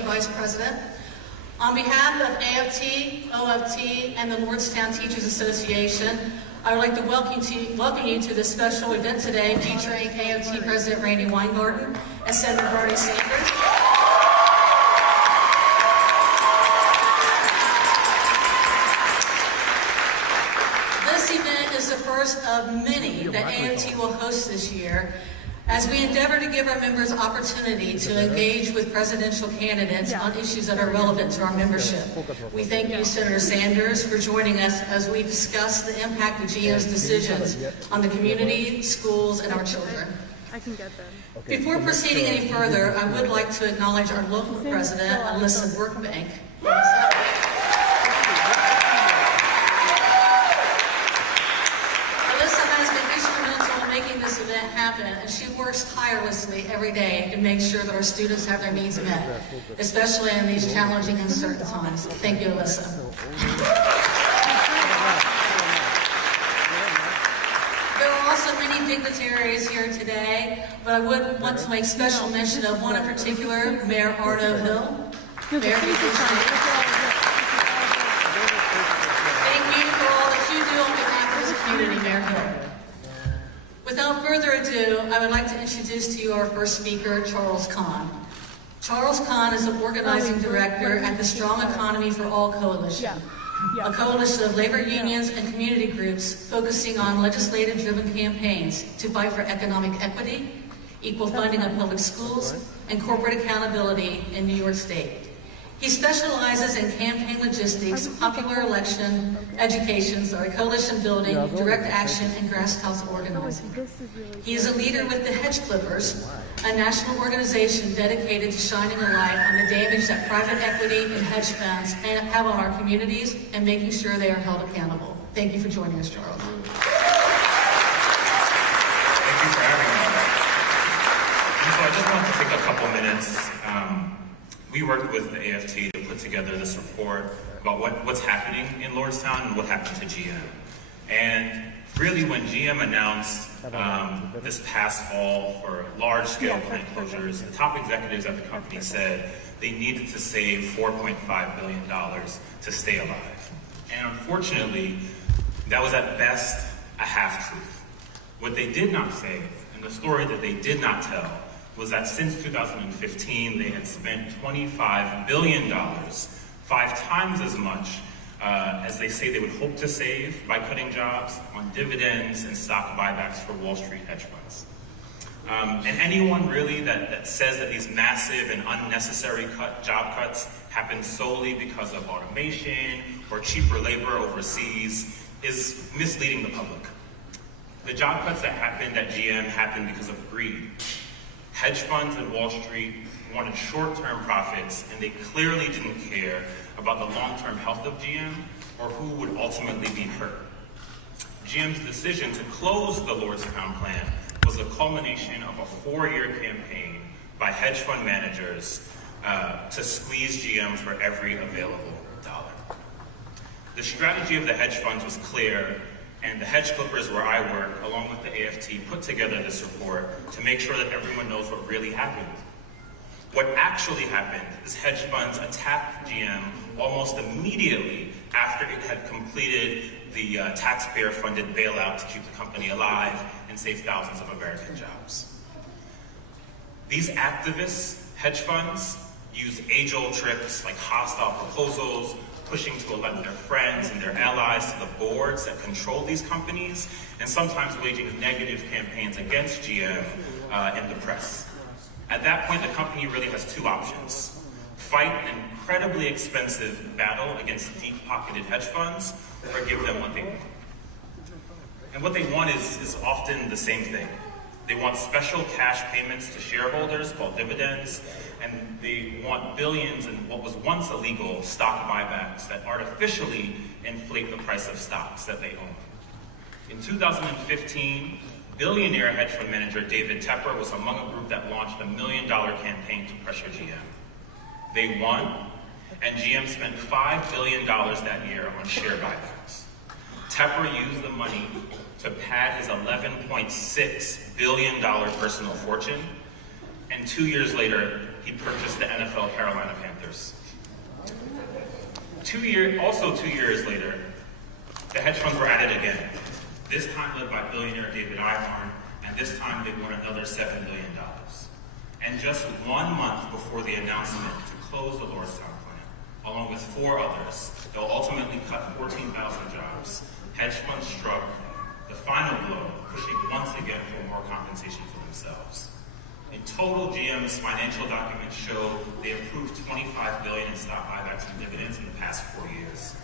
AFT Vice President. On behalf of AFT, OFT, and the Lordstown Teachers Association, I would like to welcome you to this special event today featuring AFT President Randy Weingarten and Senator Bernie Sanders. This event is the first of many that AFT will host this year, as we endeavor to give our members opportunity to engage with presidential candidates on issues that are relevant to our membership. We thank you, Senator Sanders, for joining us as we discuss the impact of GM's decisions on the community, schools, and our children. Before proceeding any further, I would like to acknowledge our local president, Alyssa Workbank. This event happen, and she works tirelessly every day to make sure that our students have their needs met, especially in these challenging and uncertain times. Thank you, Alyssa. There are also many dignitaries here today, but I would want to make special mention of one in particular, Mayor Ardo Hill. Mayor, thank you for all that you do on behalf of this community, Mayor Hill. Without further ado, I would like to introduce to you our first speaker, Charles Kahn. Charles Kahn is the organizing director at the Strong Economy for All Coalition, a coalition of labor unions and community groups focusing on legislative-driven campaigns to fight for economic equity, equal funding of public schools, and corporate accountability in New York State. He specializes in campaign logistics, popular election, coalition building, direct action, and grassroots organizing. He is a leader with the Hedge Clippers, a national organization dedicated to shining a light on the damage that private equity and hedge funds have on our communities and making sure they are held accountable. Thank you for joining us, Charles. Thank you for having me. And so I just want to take a couple minutes. We worked with the AFT to put together this report about what's happening in Lordstown and what happened to GM. And really when GM announced this past fall for large-scale plant closures, the top executives at the company said they needed to save $4.5 billion to stay alive. And unfortunately, that was at best a half-truth. What they did not say, and the story that they did not tell, was that since 2015, they had spent $25 billion, 5 times as much as they say they would hope to save by cutting jobs on dividends and stock buybacks for Wall Street hedge funds. And anyone really that says that these massive and unnecessary job cuts happen solely because of automation or cheaper labor overseas is misleading the public. The job cuts that happened at GM happened because of greed. Hedge funds and Wall Street wanted short-term profits, and they clearly didn't care about the long-term health of GM or who would ultimately be hurt. GM's decision to close the Lordstown plant was a culmination of a 4-year campaign by hedge fund managers to squeeze GM for every available dollar. The strategy of the hedge funds was clear, and the Hedge Clippers, where I work, along with the AFT, put together this report to make sure that everyone knows what really happened. What actually happened is hedge funds attacked GM almost immediately after it had completed the taxpayer-funded bailout to keep the company alive and save thousands of American jobs. These activist hedge funds use age-old tricks like hostile proposals, pushing to elect their friends and their allies to the boards that control these companies, and sometimes waging negative campaigns against GM in the press. At that point, the company really has 2 options: fight an incredibly expensive battle against deep-pocketed hedge funds, or give them what they want. And what they want is often the same thing. They want special cash payments to shareholders called dividends, and they want billions in what was once illegal stock buybacks that artificially inflate the price of stocks that they own. In 2015, billionaire hedge fund manager David Tepper was among a group that launched $1 million campaign to pressure GM. They won, and GM spent $5 billion that year on share buybacks. Tepper used the money to pad his $11.6 billion personal fortune, and 2 years later, he purchased the NFL Carolina Panthers. investors. 2 years later, the hedge funds were at it again, this time led by billionaire David Einhorn, and this time they won another $7 billion. And just 1 month before the announcement to close the Lordstown plant, along with 4 others that will ultimately cut 14,000 jobs, hedge funds struck the final blow, pushing once again for more compensation for themselves. In total, GM's financial documents show they approved $25 billion in stock buybacks and dividends in the past 4 years.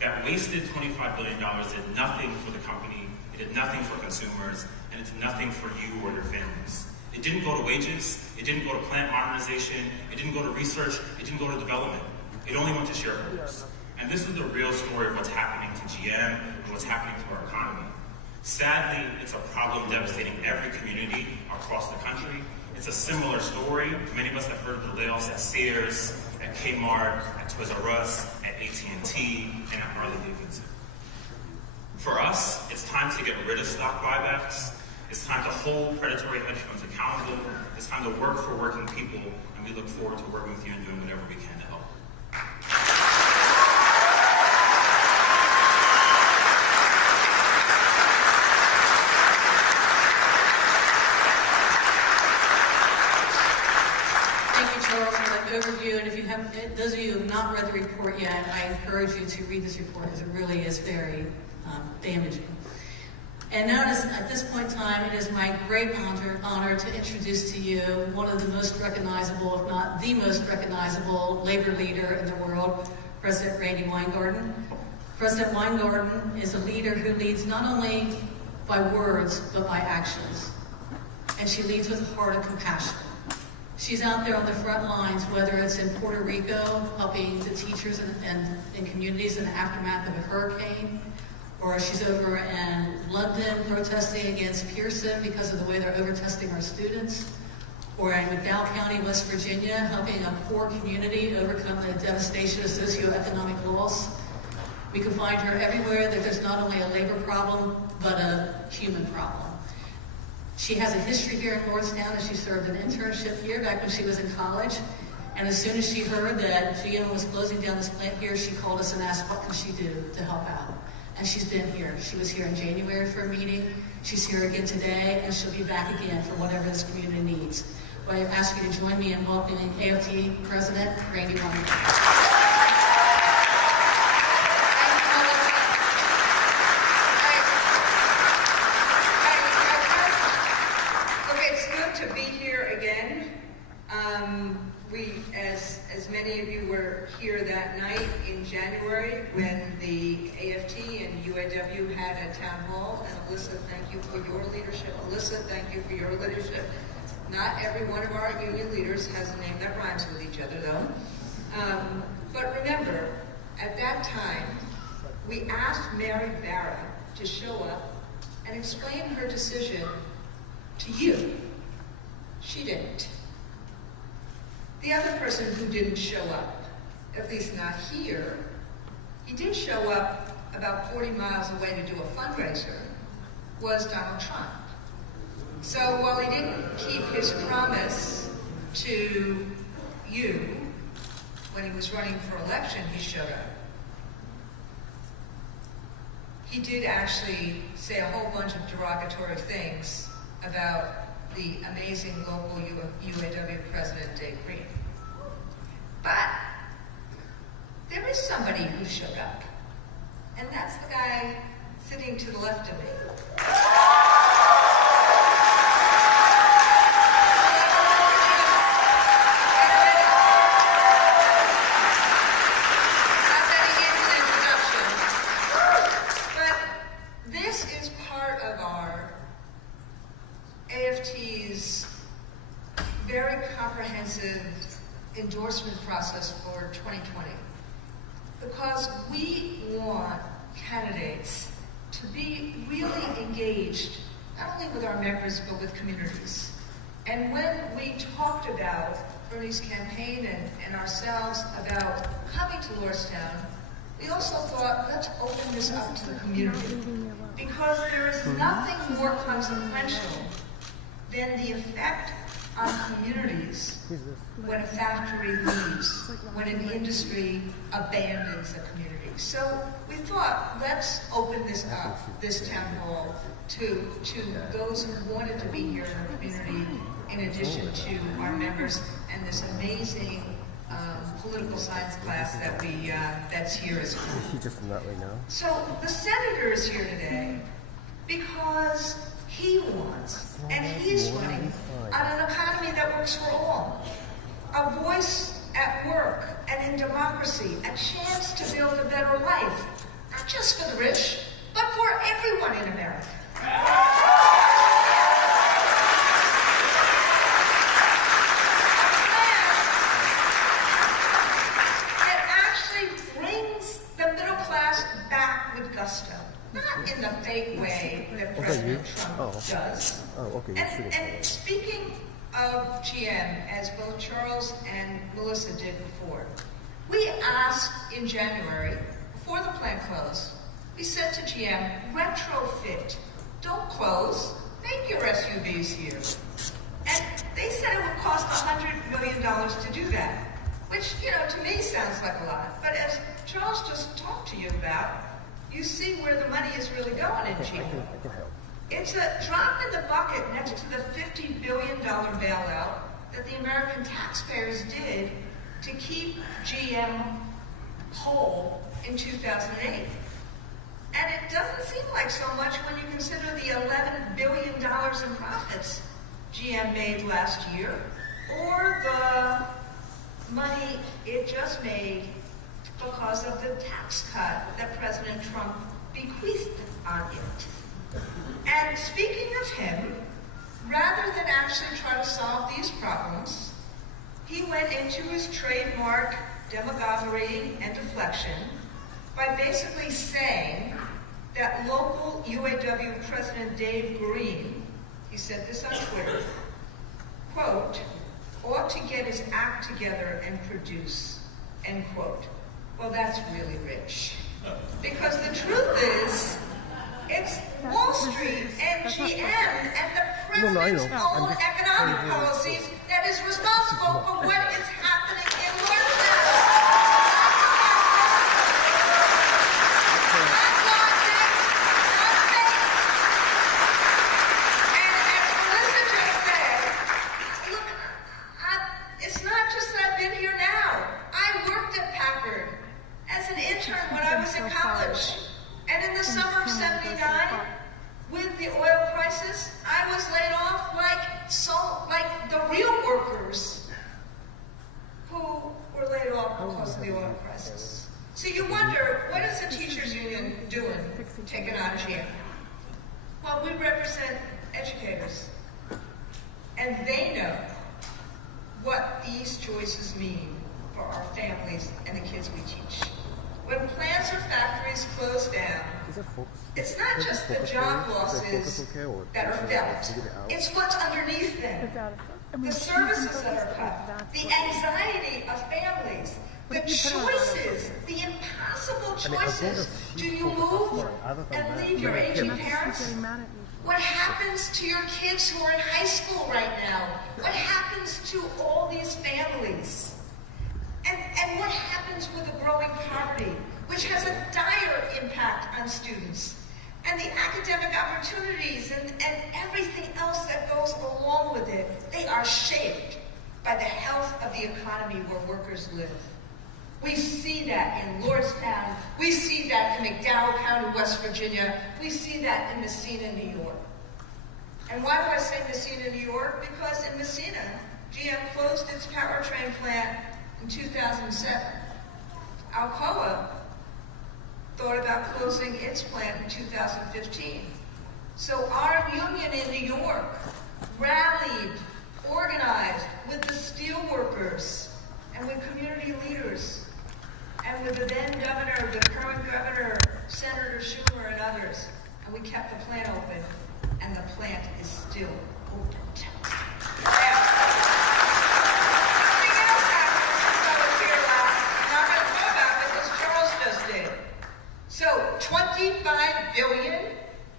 That wasted $25 billion did nothing for the company, it did nothing for consumers, and it did nothing for you or your families. It didn't go to wages, it didn't go to plant modernization, it didn't go to research, it didn't go to development. It only went to shareholders. And this is the real story of what's happening to GM and what's happening to our economy. Sadly, it's a problem devastating every community across the country. It's a similar story. Many of us have heard of the layoffs at Sears, at Kmart, at Toys R Us, at AT&T, and at Harley-Davidson. For us, it's time to get rid of stock buybacks. It's time to hold predatory hedge funds accountable. It's time to work for working people, and we look forward to working with you and doing whatever we can to help. Overview, and if you have, those of you who have not read the report yet, I encourage you to read this report because it really is very damaging. And now at this point in time, it is my great honor to introduce to you one of the most recognizable, if not the most recognizable, labor leader in the world, President Randi Weingarten. President Weingarten is a leader who leads not only by words, but by actions. And she leads with a heart of compassion. She's out there on the front lines, whether it's in Puerto Rico, helping the teachers and communities in the aftermath of a hurricane, or she's over in London protesting against Pearson because of the way they're over-testing our students, or in McDowell County, West Virginia, helping a poor community overcome the devastation of socioeconomic loss. We can find her everywhere that there's not only a labor problem, but a human problem. She has a history here in Lordstown, as she served an internship here back when she was in college. And as soon as she heard that GM was closing down this plant here, she called us and asked, what can she do to help out? And she's been here. She was here in January for a meeting. She's here again today, and she'll be back again for whatever this community needs. Well, I ask you to join me in welcoming AFT President Randi Weingarten. As many of you were here that night in January when the AFT and UAW had a town hall, and Alyssa, thank you for your leadership. Alyssa, thank you for your leadership. Not every one of our union leaders has a name that rhymes with each other, though. But remember, at that time, we asked Mary Barra to show up and explain her decision to you. She didn't. The other person who didn't show up, at least not here, he did show up about 40 miles away to do a fundraiser, was Donald Trump. So while he didn't keep his promise to you when he was running for election, he showed up. He did actually say a whole bunch of derogatory things about the amazing local UAW president, Dave Green. But there is somebody who showed up, and that's the guy sitting to the left of me. Not that he needs an introduction, but this is part of our AFT's very comprehensive endorsement process for 2020, because we want candidates to be really engaged, not only with our members, but with communities. And when we talked about Bernie's campaign and ourselves about coming to Lordstown, we also thought, let's open this up to the community, because there is nothing more consequential than the effect on communities when a factory leaves, when an industry abandons a community. So we thought, let's open this up, this town hall, to those who wanted to be here in the community, in addition to our members and this amazing political science class that that's here as well. She just not right now. So the senator is here today because he wants, and he's running on an economy that works for all. A voice at work and in democracy, a chance to build a better life, not just for the rich, but for everyone in America. Not in the fake way that President Trump does. And speaking of GM, as both Charles and Melissa did before, we asked in January, before the plant closed, we said to GM, retrofit, don't close, make your SUVs here. And they said it would cost $100 million to do that, which, to me sounds like a lot. But as Charles just talked to you about, you see where the money is really going in GM. It's a drop in the bucket next to the $50 billion bailout that the American taxpayers did to keep GM whole in 2008. And it doesn't seem like so much when you consider the $11 billion in profits GM made last year, or the money it just made because of the tax cut that President Trump bequeathed on it. And speaking of him, rather than actually try to solve these problems, he went into his trademark demagoguery and deflection by basically saying that local UAW President Dave Green, he said this on Twitter, quote, ought to get his act together and produce, end quote. Well, that's really rich. Because the truth is, it's Wall Street and GM and the president's own economic policies that is responsible for what is happening in Lordstown. Not logic, not faith. And as Melissa just said, look, it's not just that I've been here now. I worked at Packard as an intern when I was in college. And in the summer of '79, with the oil crisis, I was laid off like the real workers who were laid off because of the oil crisis. So you wonder, what is the teachers union doing, taking on GM? Well, we represent educators, and they know what these choices mean for our families and the kids we teach. When plants or factories close down, it's not just the job losses that are felt. It's what's underneath them. The services that are cut, the anxiety of families, the choices, the impossible choices. Do you move and leave your aging parents? What happens to your kids who are in high school right now? What happens to all these families? And what happens with the growing poverty, which has a dire impact on students, and the academic opportunities and everything else that goes along with it? They are shaped by the health of the economy where workers live. We see that in Lordstown. We see that in McDowell County, West Virginia. We see that in Messina, New York. And why do I say Messina, New York? Because in Messina, GM closed its powertrain plant in 2007. Alcoa thought about closing its plant in 2015. So our union in New York rallied, organized with the steel workers and with community leaders and with the then governor, the current governor, Senator Schumer and others. And we kept the plant open, and the plant is still open. So $25 billion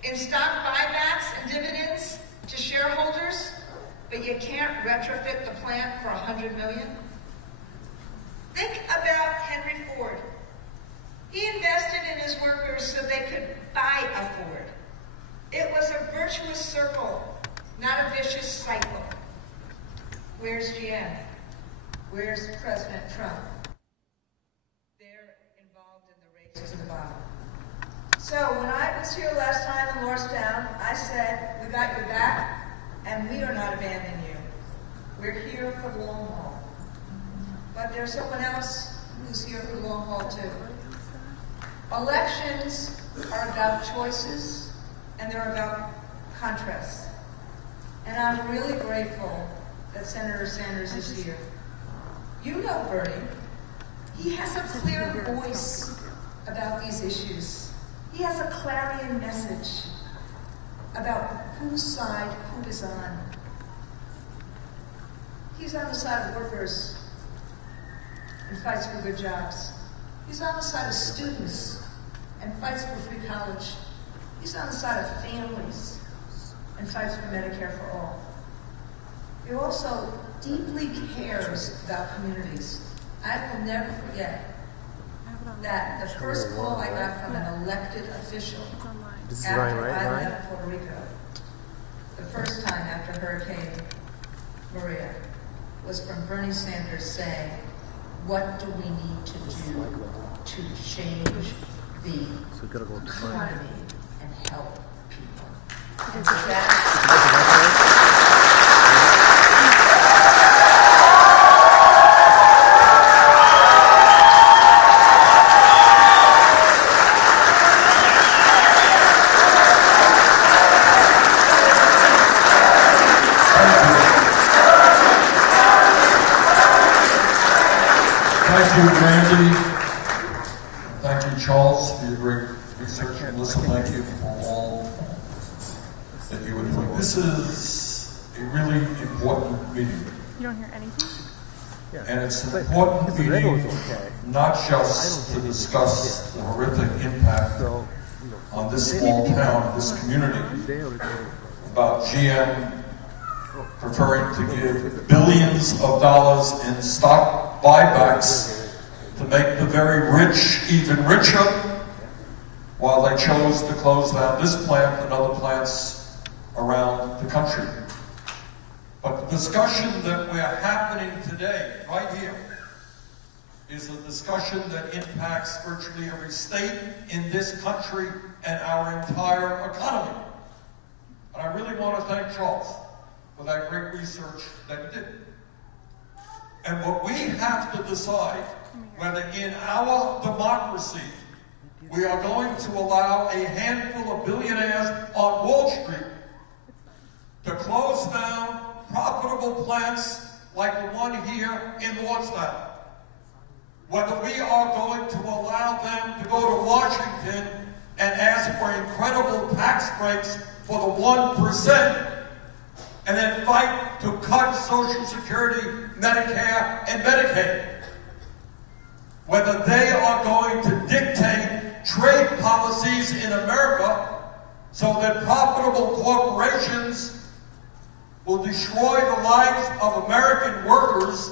in stock buybacks and dividends to shareholders, but you can't retro So when I was here last time in Lordstown, I said, we got your back, and we are not abandoning you. We're here for the long haul. But there's someone else who's here for the long haul too. Elections are about choices, and they're about contrasts. And I'm really grateful that Senator Sanders is here. You know Bernie. He has a clear voice about these issues. He has a clarion message about whose side who is on. He's on the side of workers and fights for good jobs. He's on the side of students and fights for free college. He's on the side of families and fights for Medicare for all. He also deeply cares about communities. I will never forget that the first call I got from an elected official after I left Puerto Rico, the first time after Hurricane Maria, was from Bernie Sanders saying, what do we need to do to change the economy and help people? And with that, Thank you, Randy. Thank you, Charles, for your great research. And listen, thank you for all that you are doing. This is a really important meeting. You don't hear anything? And it's an important meeting not just to discuss the horrific impact on this small town, this community, about GM preferring to give billions of dollars in stock buybacks to make the very rich even richer, while they chose to close down this plant and other plants around the country. But the discussion that we're happening today, right here, is a discussion that impacts virtually every state in this country and our entire economy. And I really want to thank Charles for that great research that he did. And what we have to decide, whether in our democracy we are going to allow a handful of billionaires on Wall Street to close down profitable plants like the one here in Lordstown, whether we are going to allow them to go to Washington and ask for incredible tax breaks for the 1%, and then fight to cut Social Security, Medicare, and Medicaid. Whether they are going to dictate trade policies in America so that profitable corporations will destroy the lives of American workers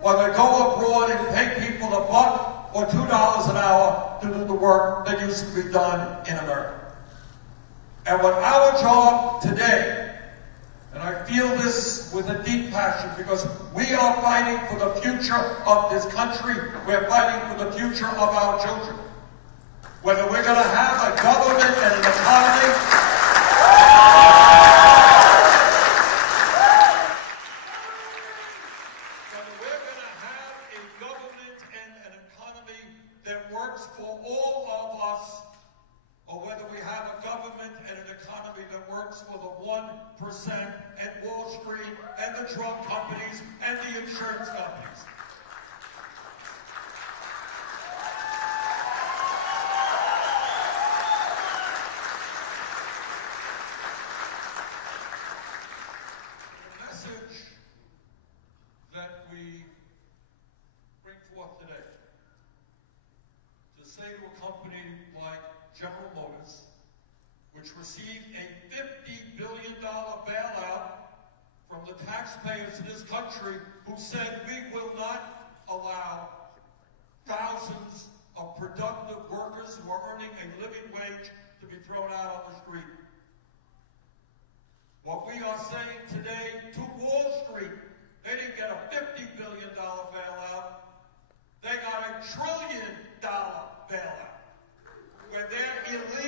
while they go abroad and pay people $1 or $2 an hour to do the work that used to be done in America. And what our job today, and I feel this with a deep passion because we are fighting for the future of this country. We're fighting for the future of our children. Whether we're going to have a government and an economy, whether we're going to have a government and an economy that works for all of us, or whether we have a government and an economy that works for the 1% at Wall Street and the drug companies and the insurance companies. The message that we bring forth today, to say to a company like General Motors, which received a $50 billion bailout from the taxpayers of this country, who said we will not allow thousands of productive workers who are earning a living wage to be thrown out on the street. What we are saying today to Wall Street, they didn't get a $50 billion bailout, they got a $1 trillion bailout, where their illegal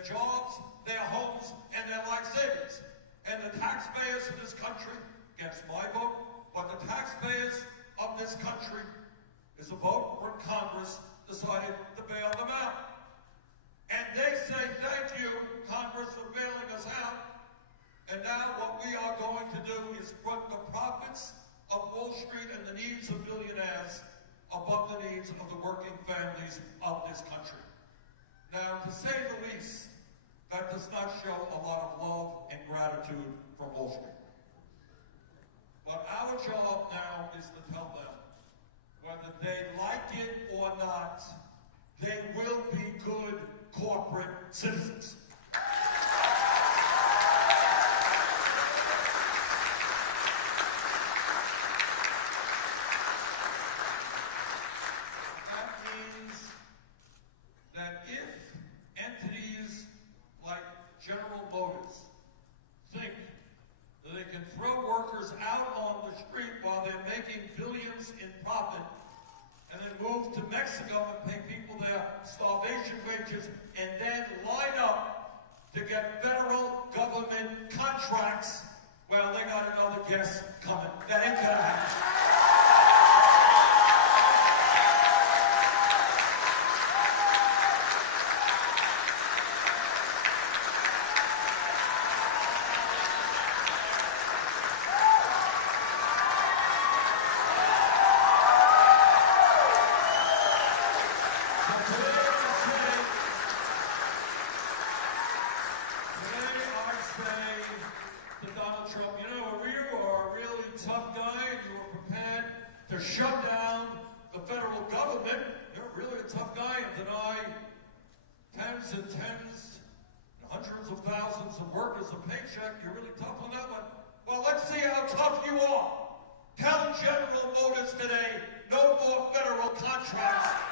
their jobs, their homes, and their life savings. And the taxpayers of this country, against my vote, but the taxpayers of this country, is a vote from Congress, decided to bail them out. And they say, thank you, Congress, for bailing us out. And now what we are going to do is put the profits of Wall Street and the needs of billionaires above the needs of the working families of this country. Now, to say the least, that does not show a lot of love and gratitude from Wall Street. But our job now is to tell them, whether they like it or not, they will be good corporate citizens. That means that if entities like General Motors think that they can throw workers out on the street while they're making billions in profit, and then move to Mexico and pay people their starvation wages, and then line up to get federal government contracts, well, they got another guess coming. That ain't gonna happen. Shut down the federal government. You're really a tough guy and deny tens and tens, hundreds of thousands of workers a paycheck. You're really tough on that one. Well, let's see how tough you are. Tell General Motors today, no more federal contracts.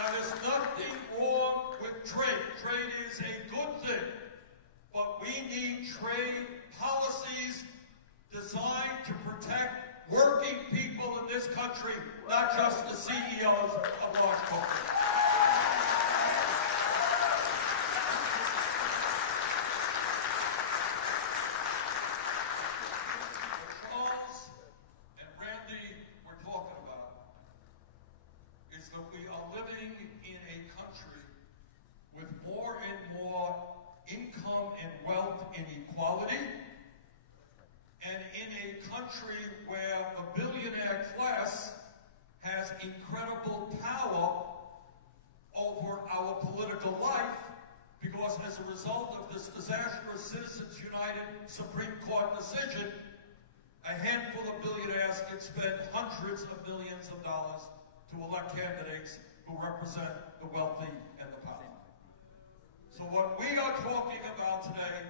Now, there's nothing wrong with trade. Trade is a good thing. But we in wealth inequality, and in a country where the billionaire class has incredible power over our political life, because as a result of this disastrous Citizens United Supreme Court decision, a handful of billionaires can spend hundreds of millions of dollars to elect candidates who represent the wealthy and the powerful. So what we are talking about today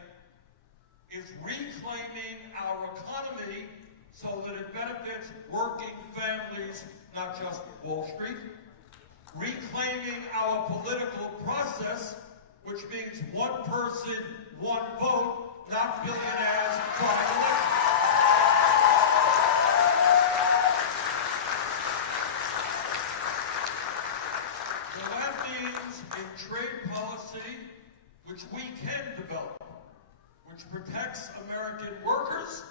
is reclaiming our economy so that it benefits working families, not just Wall Street. Reclaiming our political process, which means one person, one vote, not billionaires by election. So that means in trade policy, which we can develop, which protects American workers,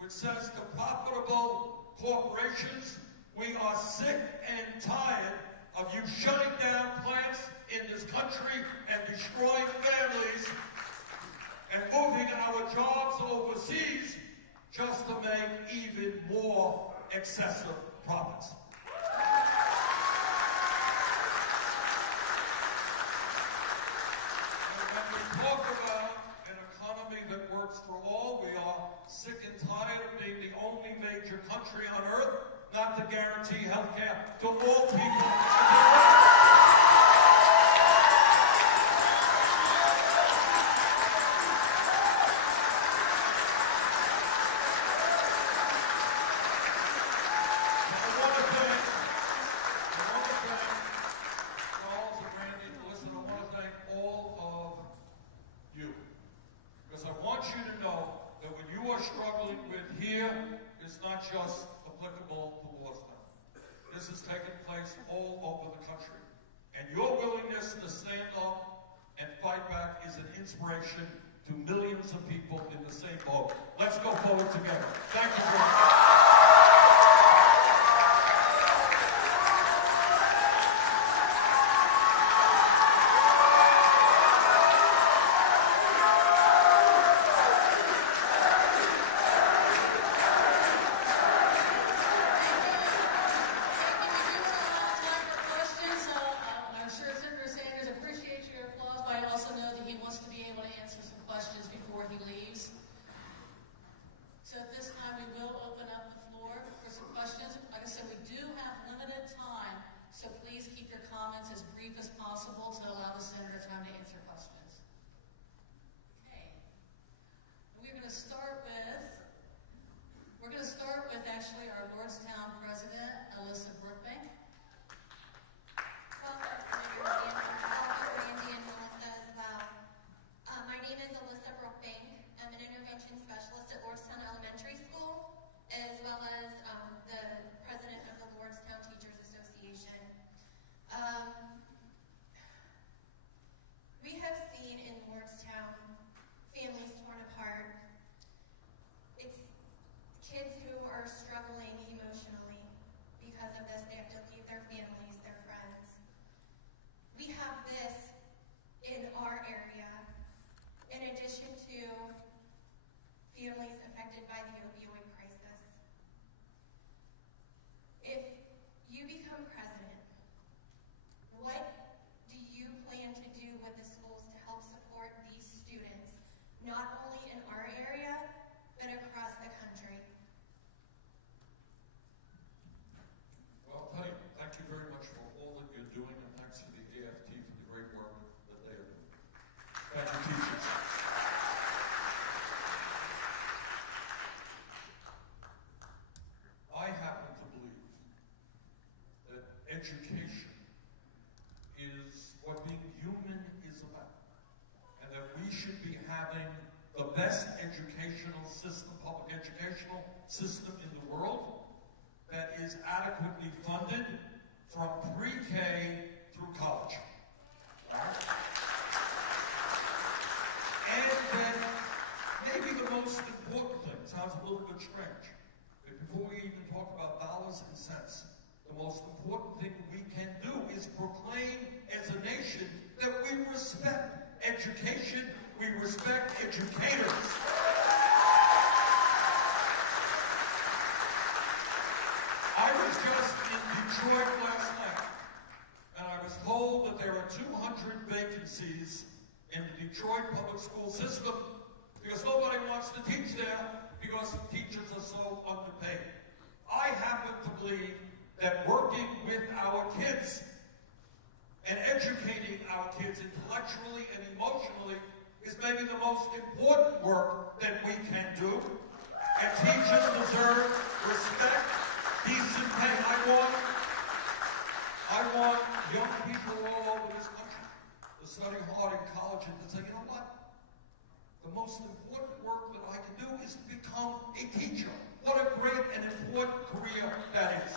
which says to profitable corporations, we are sick and tired of you shutting down plants in this country and destroying families and moving our jobs overseas just to make even more excessive profits. And when we talk about an economy that works for all, we are sick and tired of being the only major country on earth not to guarantee health care to all people. Because I want you to know that what you are struggling with here is not just applicable to Lordstown. This is taking place all over the country. And your willingness to stand up and fight back is an inspiration to millions of people in the same boat. Let's go forward together. Thank you very much. So at this time, we will open up the floor for some questions. Like I said, we do have limited time, so please keep your comments as brief as possible to allow the senator time to answer questions. Okay. We're going to start with actually our Lordstown president, Alyssa Brookbank. Well, Randy and Melissa as well. My name is Alyssa Brookbank. I'm an intervention specialist at Lordstown Elementary School, as well as the president of the Lordstown Teachers Association. We have seen in Lordstown families torn apart. It's kids who are struggling emotionally because of this. They have to leave their families, their friends. We have this in our area, in addition to families affected by the opioid crisis. If you become president, what do you plan to do with the schools to help support these students, not only in our area, but across the country? Well, I'll tell you, thank you very much for all that you're doing, and thanks for the AFT for the great work that they are doing. Thank you, teachers. I happen to believe that education is what being human is about, and that we should be having the best educational system, public educational system in the world that is adequately funded from pre-K through college. Right? And then maybe the most important thing, sounds a little bit strange, but before we even talk about dollars and cents, the most important thing we can do is proclaim as a nation that we respect education, We respect educators. I was just in Detroit last night, and I was told that there are 200 vacancies in the Detroit public school system because nobody wants to teach there because teachers are so underpaid. I happen to believe that working with our kids and educating our kids intellectually and emotionally is maybe the most important work that we can do. And teachers deserve respect, decent pay. I want young people all over this country to study hard in college and to say, you know what? The most important work that I can do is become a teacher. What a great and important career that is.